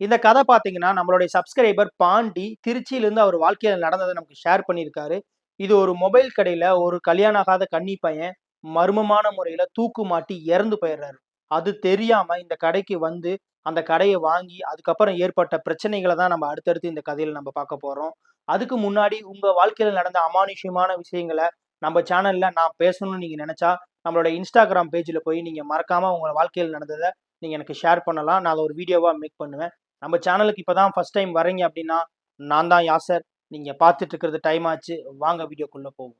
இந்த கதை பார்த்தீங்கன்னா, நம்மளுடைய சப்ஸ்கிரைபர் பாண்டி திருச்சியிலிருந்து அவர் வாழ்க்கையில நடந்தத நமக்கு ஷேர் பண்ணியிருக்காரு. இது ஒரு மொபைல் கடையில ஒரு கல்யாணம் ஆகாத கன்னி பையன் மர்மமான முறையில தூக்கு மாட்டி இறந்து போயிடுறாரு. அது தெரியாம இந்த கடைக்கு வந்து, அந்த கடைய வாங்கி, அதுக்கப்புறம் ஏற்பட்ட பிரச்சனைகள தான் நம்ம அடுத்தடுத்து இந்த கதையில நம்ம பார்க்க போறோம். அதுக்கு முன்னாடி உங்க வாழ்க்கையில நடந்த அமானுஷ்யமான விஷயங்கள நம்ம சேனல்ல நான் பேசணும்னு நீங்க நெனச்சா, நம்மளோட Instagram பேஜ்ல போய் நீங்க மறக்காம உங்க வாழ்க்கையில நடந்தத நீங்க எனக்கு ஷேர் பண்ணலாம். நான் அத ஒரு வீடியோவா மேக் பண்ணுவேன். நம்ம சேனலுக்கு இப்ப தான் ஃபர்ஸ்ட் டைம் வர்றீங்க அப்படின்னா, நான் தான் யாசர். நீங்க பார்த்துட்டு இருக்கிறது டைம் ஆச்சு. வாங்க வீடியோக்குள்ள போவோம்.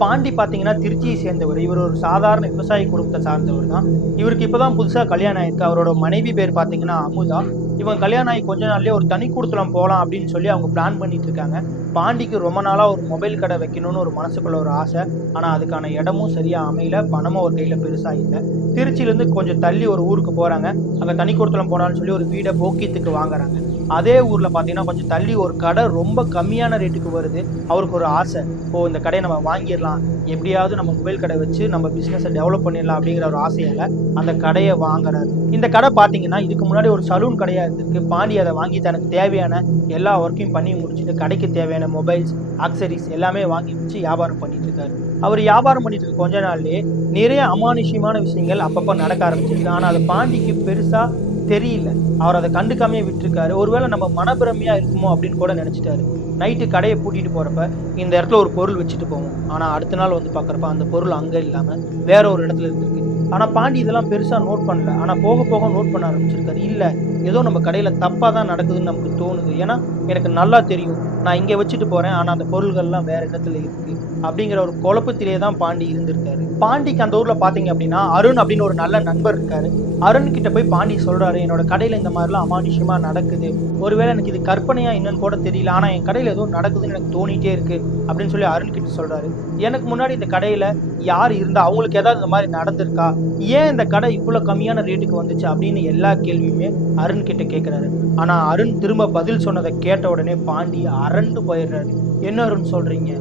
பாண்டி பார்த்தீங்கன்னா, திருச்சியை சேர்ந்தவர். இவர் ஒரு சாதாரண விவசாய குடும்பத்த சார்ந்தவர் தான். இவருக்கு இப்ப தான் புதுசா கல்யாணம் ஆயிருக்கு. அவரோட மனைவி பேர் பார்த்தீங்கன்னா அமுதா. இவங்க கல்யாணம் ஆகி கொஞ்ச நாள்லயே ஒரு தனி குடித்தனம் போலாம் அப்படின்னு சொல்லி அவங்க பிளான் பண்ணிட்டு இருக்காங்க. பாண்டிக்கு ரொம்ப நாளா ஒரு மொபைல் கடை வைக்கணும்னு ஒரு மனசுக்குள்ள ஒரு ஆசை. ஆனா அதுக்கான இடமும் சரியா அமையல. பணமும் அவர் கையில பெருசா இல்ல. திருச்சியிலிருந்து கொஞ்சம் தள்ளி ஒரு ஊருக்கு போறாங்க. அங்க தனி குடித்தனம் போலான்னு சொல்லி ஒரு வீட போக்கியத்துக்கு வாங்குறாங்க. அதே ஊர்ல பார்த்தீங்கன்னா, கொஞ்சம் தள்ளி ஒரு கடை ரொம்ப கம்மியான ரேட்டுக்கு வருது. அவருக்கு ஒரு ஆசை. ஓ! இந்த கடைய நம்ம வாங்கிர்லாம். எப்படியாவது நம்ம மொபைல் கடை வச்சு நம்ம பிசினஸ டெவலப் பண்ணிடலாம் அப்படிங்கிற ஒரு ஆசையால அந்த கடைய வாங்குறாரு. இந்த கடை பார்த்தீங்கன்னா, இதுக்கு முன்னாடி ஒரு சலூன் கடையா இருந்திருக்கு. பாண்டி அத வாங்கி தனக்கு தேவையான எல்லா ஒர்க்கையும் பண்ணி முடிச்சுட்டு, கடைக்கு தேவையான மொபைல்ஸ், ஆக்சஸரீஸ் எல்லாமே வாங்கி வச்சு வியாபாரம் பண்ணிட்டு இருக்காரு. அவரு வியாபாரம் பண்ணிட்டு இருக்க கொஞ்ச நாள்லயே நிறைய அமானுஷ்யமான விஷயங்கள் அப்பப்ப நடக்க ஆரம்பிச்சிருக்கு. ஆனா, அது பாண்டிக்கு பெருசா தெரியல. அவர் அத கண்டுக்காமயே விட்டுருக்காரு. ஒருவேள நம்ம மனப்பிரமையா இருக்குமோ அப்படின்னு கூட நெனச்சுட்டாரு. நைட்டு கடைய பூட்டிட்டு போறப்ப, இந்த இடத்துல ஒரு பொருள் வச்சுட்டு போவோம். ஆனா, அடுத்த நாள் வந்து பார்க்குறப்ப, அந்த பொருள் அங்க இல்லாம, வேற ஒரு இடத்துல இருந்திருக்கு. ஆனா, பாண்டி இதெல்லாம் பெருசா நோட் பண்ணல. ஆனா, போக போக நோட் பண்ண ஆரம்பிச்சிருக்காரு. இல்ல, ஏதோ நம்ம கடையில தப்பா தான் நடக்குதுன்னு நமக்கு தோணுது. ஏன்னா, எனக்கு நல்லா தெரியும். நான் இங்க வச்சுட்டு போறேன். ஆனா, அந்த பொருள்கள்லாம் வேற இடத்துல இருக்கு. அப்படிங்கிற ஒரு குழப்பத்திலேயே தான் பாண்டி இருந்திருக்காரு. பாண்டிக்கு அந்த ஊர்ல பார்த்தீங்க அப்படின்னா, அருண் அப்படின்னு ஒரு நல்ல நண்பர் இருக்காரு. அருண் கிட்ட போய் பாண்டி சொல்றாரு, "என்னோட கடையில இந்த மாரிலாம் அமானுஷ்யமா நடக்குது. ஒருவேளை எனக்கு இது கற்பனையா என்னன்னு கூட தெரியல. ஆனா என் கடையில ஏதோ நடக்குதுன்னு எனக்கு தோணிட்டே இருக்கு." அப்படின்னு சொல்லி அருண் கிட்ட சொல்றாரு. எனக்கு முன்னாடி இந்த கடையில யார் இருந்தா? அவங்களுக்கு ஏதாவது இந்த மாரி நடந்திருக்கா? ஏன் இந்த கடை இவ்ளோ கம்மியான ரேட்டுக்கு வந்துச்சு? அப்படின்னு எல்லா கேள்வியுமே அருண் கிட்ட கேட்கிறாரு. ஆனா அருண் திரும்ப பதில் சொன்னத கேட்ட உடனே பாண்டி அரண்டு போயிடுறாரு. "என்ன அருண் சொல்றீங்க?"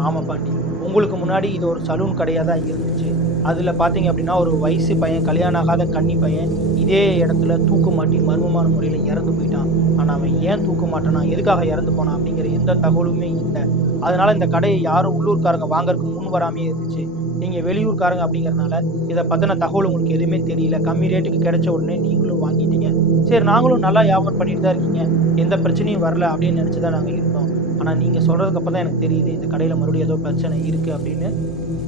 "ஆமா பாண்டி. உங்களுக்கு முன்னாடி இது ஒரு சலூன் கடையா தான் இருந்துச்சு. அதுல பார்த்தீங்க அப்படின்னா, ஒரு வயசு பையன், கல்யாணம் ஆகாத கன்னி பையன், இதே இடத்துல தூக்கு மாட்டி மர்மமான முறையில இறந்து போயிட்டான். ஆனா, அவன் ஏன் தூக்கு மாட்டுனான்? எதுக்காக இறந்து போனான்? அப்படிங்கிற எந்த தகவலுமே இல்ல. அதனால இந்த கடைய யாரும் உள்ளூர்க்காரங்க வாங்கறதுக்கு முன் வராமயே இருந்துச்சு. நீங்க வெளியூர்க்காரங்க அப்படிங்கிறனால, இத பத்தின தகவல் உங்களுக்கு எதுவுமே தெரியல. கம்மி ரேட்டுக்கு கிடைச்ச உடனே நீங்களும் வாங்கிட்டீங்க. சரி நாங்களும் நல்லா வியாபாரம் பண்ணிட்டு தான் இருக்கீங்க. எந்த பிரச்சனையும் வரல அப்படின்னு நினைச்சு தான் நாங்க இருந்தோம். ஆனா, நீங்க சொல்றதுக்கு அப்புறம் தான் எனக்கு தெரியுது, இந்த கடையில மறுபடியும் ஏதோ பிரச்சனை இருக்கு அப்படின்னு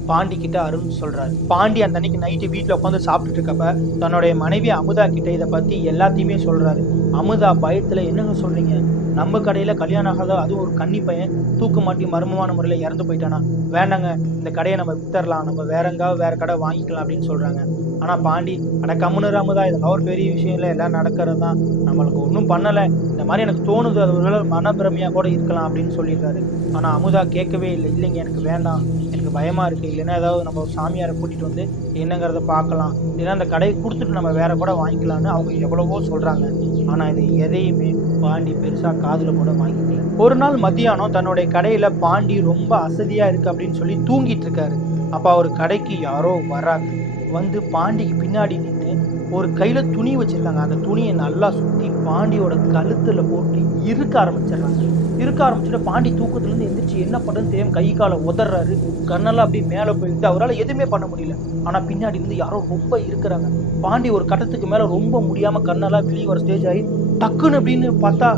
பாண்டி கிட்ட அருண் சொல்றாரு. பாண்டி அந்த அன்னைக்கு நைட்டு வீட்ல உட்காந்து சாப்பிட்டுட்டு இருக்கப்ப, தன்னுடைய மனைவி அமுதா கிட்ட இத பத்தி எல்லாத்தையுமே சொல்றாரு. அமுதா பயத்துல, "என்னங்க சொல்றீங்க? நம்ம கடையில கல்யாணம் ஆகாத அதுவும் ஒரு கன்னி பையன் தூக்கு மாட்டி மர்மமான முறையில இறந்து போயிட்டானா? வேண்டாங்க. இந்த கடைய நம்ம வித்தரலாம். நம்ம வேற எங்காவது வேற கடை வாங்கிக்கலாம்." அப்படின்னு சொல்றாங்க. ஆனா பாண்டி, "அட கம்முனு இரு அமுதா. இதெல்லாம் ஒரு பெரிய விஷயம் இல்ல. எல்லாம் நடக்கிறது தான். நம்மளுக்கு ஒண்ணும் பண்ணல. இந்த மாரி எனக்கு தோணுது. அது ஒருவேள மனப்பிரமையா கூட இருக்கலாம்." அப்படின்னு சொல்லிடுறாரு. ஆனா அமுதா கேட்கவே இல்ல. "இல்லைங்க எனக்கு வேண்டாம். எனக்கு பயமா இருக்கு. இல்லைன்னா ஏதாவது நம்ம ஒரு சாமியார கூட்டிட்டு வந்து என்னங்கிறத பார்க்கலாம். இல்லைன்னா அந்த கடைய குடுத்துட்டு நம்ம வேற கூட வாங்கிக்கலாம்ன்னு அவங்க எவ்வளவோ சொல்றாங்க. ஆனா இது எதையுமே பாண்டி பெருசா காதுல கூட வாங்கிக்கல. ஒரு நாள் மத்தியானம் தன்னுடைய கடையில பாண்டி ரொம்ப அசதியா இருக்கு அப்படின்னு சொல்லி தூங்கிட்டு இருக்காரு. அப்ப அவரு கடைக்கு யாரோ வர்றாங்க. வந்து பாண்டிக்கு பின்னாடி நின்னு ஒரு கையில துணி வச்சிருக்காங்க. அந்த துணிய நல்லா சுத்தி பாண்டியோட கழுத்துல போட்டு இறுக்க ஆரம்பிச்சுடுறாங்க. இருக்க ஆரம்பிச்சுட்டு பாண்டி தூக்கத்துலேருந்து எந்திரிச்சு என்ன பண்றதுன்னு தெரியாம கை கால உதர்றாரு. கண்ணெல்லாம் அப்படியே மேல போயிடுது. அவரால எதுவுமே பண்ண முடியல. ஆனா பின்னாடி இருந்து யாரோ ரொம்ப இருக்குறாங்க. பாண்டி ஒரு கட்டத்துக்கு மேல ரொம்ப முடியாம கண்ணெல்லாம் வெளிய வர ஸ்டேஜ் ஆயி, டக்குன்னு அப்படின்னு பார்த்தா,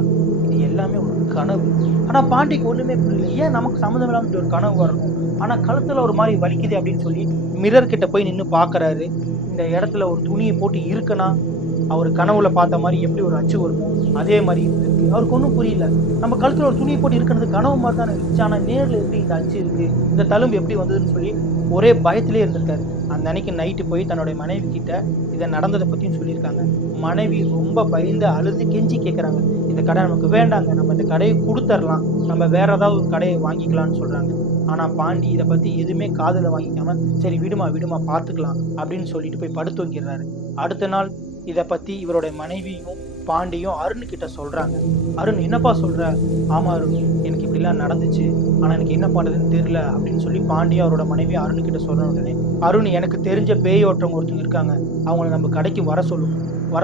இது எல்லாமே ஒரு கனவு. ஆனா பாண்டிக்கு ஒண்ணுமே புரியல. ஏன் நமக்கு சம்மந்தம் இல்லாம இப்படி ஒரு கனவு வரணும்? ஆனா கழுத்துல ஒரு மாரி வலிக்குதே அப்படின்னு சொல்லி மிரர் கிட்ட போய் நின்னு பார்க்குறாரு. இந்த இடத்துல ஒரு துணிய போட்டு இறுக்குனா, அவரு கனவுல பார்த்த மாரி எப்படி ஒரு அச்சு வருமோ, அதே மாரி இருந்திருக்கு. அவருக்கு ஒண்ணும் புரியல. நம்ம கழுத்துல ஒரு துணிய போட்டு இறுக்குனது கனவு மாரி தானே இருந்துச்சு. ஆனா நேர்ல எப்படி இந்த அச்சு இருக்கு? இந்த தழும்பு எப்படி வந்ததுன்னு சொல்லி ஒரே பயத்திலேயே இருந்திருக்காரு. அந்த அன்னைக்கு நைட்டு போய் தன்னுடைய மனைவி கிட்ட இத நடந்தத பத்தியும் சொல்லியிருக்காங்க. மனைவி ரொம்ப பயந்து அழுது கெஞ்சி கேட்கறாங்க. "இந்த கடை நமக்கு வேண்டாங்க. நம்ம இந்த கடைய குடுத்தரலாம். நம்ம வேற ஏதாவது ஒரு கடைய வாங்கிக்கலாம்னு" சொல்றாங்க. ஆனா பாண்டி இத பத்தி எதுவுமே காதுல வாங்கிக்காம, "சரி விடுமா, விடுமா பார்த்துக்கலாம்" அப்படின்னு சொல்லிட்டு போய் படுத்து தூங்கிடுறாரு. அடுத்த நாள் இத பத்தி இவருடைய மனைவியும், பாண்டியும் அருண் கிட்ட சொல்றாங்க. அருண், என்னப்பா சொல்ற? ஆமா அருண், எனக்கு இப்படிலாம் நடந்துச்சு, ஆனா எனக்கு என்ன பண்றதுன்னு தெரியல அப்படின்னு சொல்லி பாண்டியும் அவரோட மனைவி அருண் கிட்ட சொன்ன உடனே, அருண், எனக்கு தெரிஞ்ச பேய் ஓட்டுறவங்க ஒருத்தவங்க இருக்காங்க, அவங்கள நம்ம கடைக்கு வர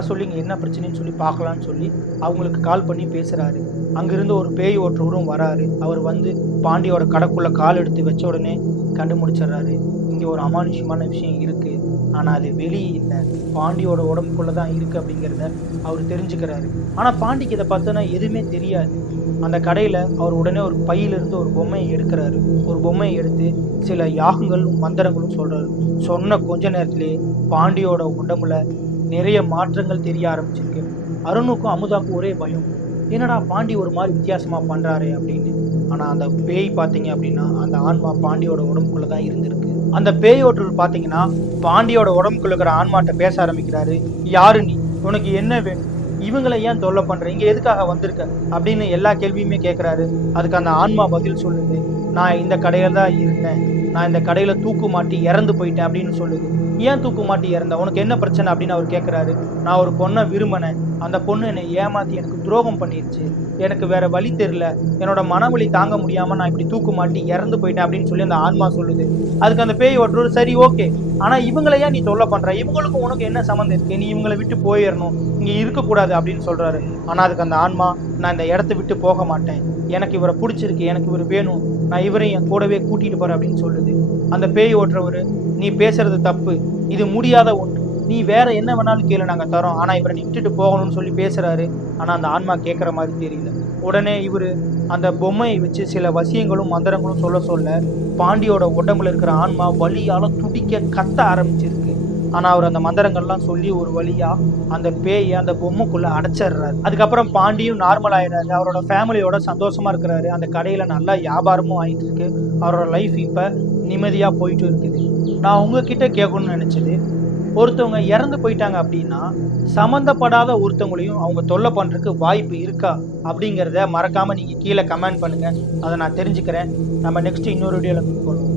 சொல்லி இங்க என்ன பிரச்சனைன்னு சொல்லி பார்க்கலான்னு சொல்லி அவங்களுக்கு கால் பண்ணி பேசுறாரு. அங்கிருந்து ஒரு பேய் ஓட்டுறவரும் வராரு. அவர் வந்து பாண்டியோட கடைக்குள்ள கால் எடுத்து வச்ச உடனே கண்டுபிடிச்சிடுறாரு, இங்க ஒரு அமானுஷ்யமான விஷயம் இருக்கு, ஆனா அது வெளியே இல்லை, பாண்டியோட உடம்புக்குள்ள தான் இருக்கு அப்படிங்கிறத அவர் தெரிஞ்சுக்கிறாரு. ஆனா பாண்டிக்கு இதை பார்த்தோன்னா எதுவுமே தெரியாது. அந்த கடையில அவர் உடனே ஒரு பையிலிருந்து ஒரு பொம்மையை எடுக்கிறாரு. ஒரு பொம்மையை எடுத்து சில யாகங்களும் மந்திரங்களும் சொல்றாரு. சொன்ன கொஞ்ச நேரத்திலேயே பாண்டியோட உடம்புல நிறைய மாற்றங்கள் தெரிய ஆரம்பிச்சிருக்கு. அருணுக்கும் அமுதாக்கும் ஒரே பயம், என்னடா பாண்டி ஒரு மாதிரி வித்தியாசமா பண்றாரு அப்படின்னு. ஆனா அந்த பேய் பாத்தீங்க அப்படின்னா அந்த ஆன்மா பாண்டியோட உடம்புக்குள்ள தான் இருந்திருக்கு. அந்த பேய் ஓட்டுநர் பாத்தீங்கன்னா பாண்டியோட உடம்புக்குள்ள இருக்கிற ஆன்மாட்ட பேச ஆரம்பிக்கிறாரு. யாரு நீ? உனக்கு என்ன வேணும்? இவங்களை ஏன் தொல்லை பண்ற? இங்க எதுக்காக வந்திருக்க அப்படின்னு எல்லா கேள்வியுமே கேட்கிறாரு. அதுக்கு அந்த ஆன்மா பதில் சொல்லுது, நான் இந்த கடையில தான் இருந்தேன், நான் இந்த கடையில தூக்கு மாட்டி இறந்து போயிட்டேன் அப்படின்னு சொல்லுது. ஏன் தூக்கு மாட்டி இறந்த? உனக்கு என்ன பிரச்சனை அப்படின்னு அவர் கேட்கிறாரு. நான் ஒரு பொண்ணை விரும்பினேன், அந்த பொண்ணு என்னை ஏமாத்தி எனக்கு துரோகம் பண்ணிருச்சு, எனக்கு வேற வழி தெரியல, என்னோட மனவழி தாங்க முடியாம நான் இப்படி தூக்கு மாட்டி இறந்து போயிட்டேன் அப்படின்னு சொல்லி அந்த ஆன்மா சொல்லுது. அதுக்கு அந்த பேய் ஓட்டுறவர், சரி ஓகே, ஆனா இவங்களை ஏன் நீ தொல்லை பண்ற? இவங்களுக்கும் உனக்கு என்ன சம்மந்தம் இருக்கு? நீ இவங்களை விட்டு போயிடணும், இங்க இருக்கக்கூடாது அப்படின்னு சொல்றாரு. ஆனா அதுக்கு அந்த ஆன்மா, நான் இந்த இடத்த விட்டு போக மாட்டேன், எனக்கு இவரை பிடிச்சிருக்கு, எனக்கு இவர் வேணும், நான் இவரை என் கூடவே கூட்டிட்டு போறேன் அப்படின்னு சொல்லுது. அந்த பேய் ஓட்டுறவர், நீ பேசுறது தப்பு, இது முடியாத ஒன்று, நீ வேற என்ன வேணாலும் கேளு, நாங்க தரோம், ஆனா இவரை நீ விட்டுட்டு போகணும்னு சொல்லி பேசுறாரு. ஆனா அந்த ஆன்மா கேட்கற மாதிரி தெரியல. உடனே இவரு அந்த பொம்மையை வச்சு சில வசியங்களும் மந்திரங்களும் சொல்ல பாண்டியோட உடம்புல இருக்கிற ஆன்மா வலியால துடிக்க கத்த ஆரம்பிச்சிருக்கு. ஆனா அவர் அந்த மந்திரங்கள்லாம் சொல்லி ஒரு வழியா அந்த பேயை அந்த பொம்மைக்குள்ள அடைச்சிடுறாரு. அதுக்கப்புறம் பாண்டியும் நார்மல் ஆயிடுறாரு. அவரோட ஃபேமிலியோட சந்தோஷமா இருக்கிறாரு. அந்த கடையில நல்லா வியாபாரமும் ஆயிட்டு இருக்கு. அவரோட லைஃப் இப்ப நிம்மதியா போயிட்டு இருக்குது. நான் உங்ககிட்ட கேட்கணும்னு நினைச்சது, ஒருத்தவங்க இறந்து போயிட்டாங்க அப்படின்னா சம்மந்தப்படாத ஒருத்தவங்களையும் அவங்க தொல்லை பண்றதுக்கு வாய்ப்பு இருக்கா அப்படிங்கிறத மறக்காம நீங்க கீழே கமெண்ட் பண்ணுங்க. அதை நான் தெரிஞ்சுக்கிறேன். நம்ம நெக்ஸ்ட் இன்னொரு வீடியோல மீட் பண்ணுவோம்.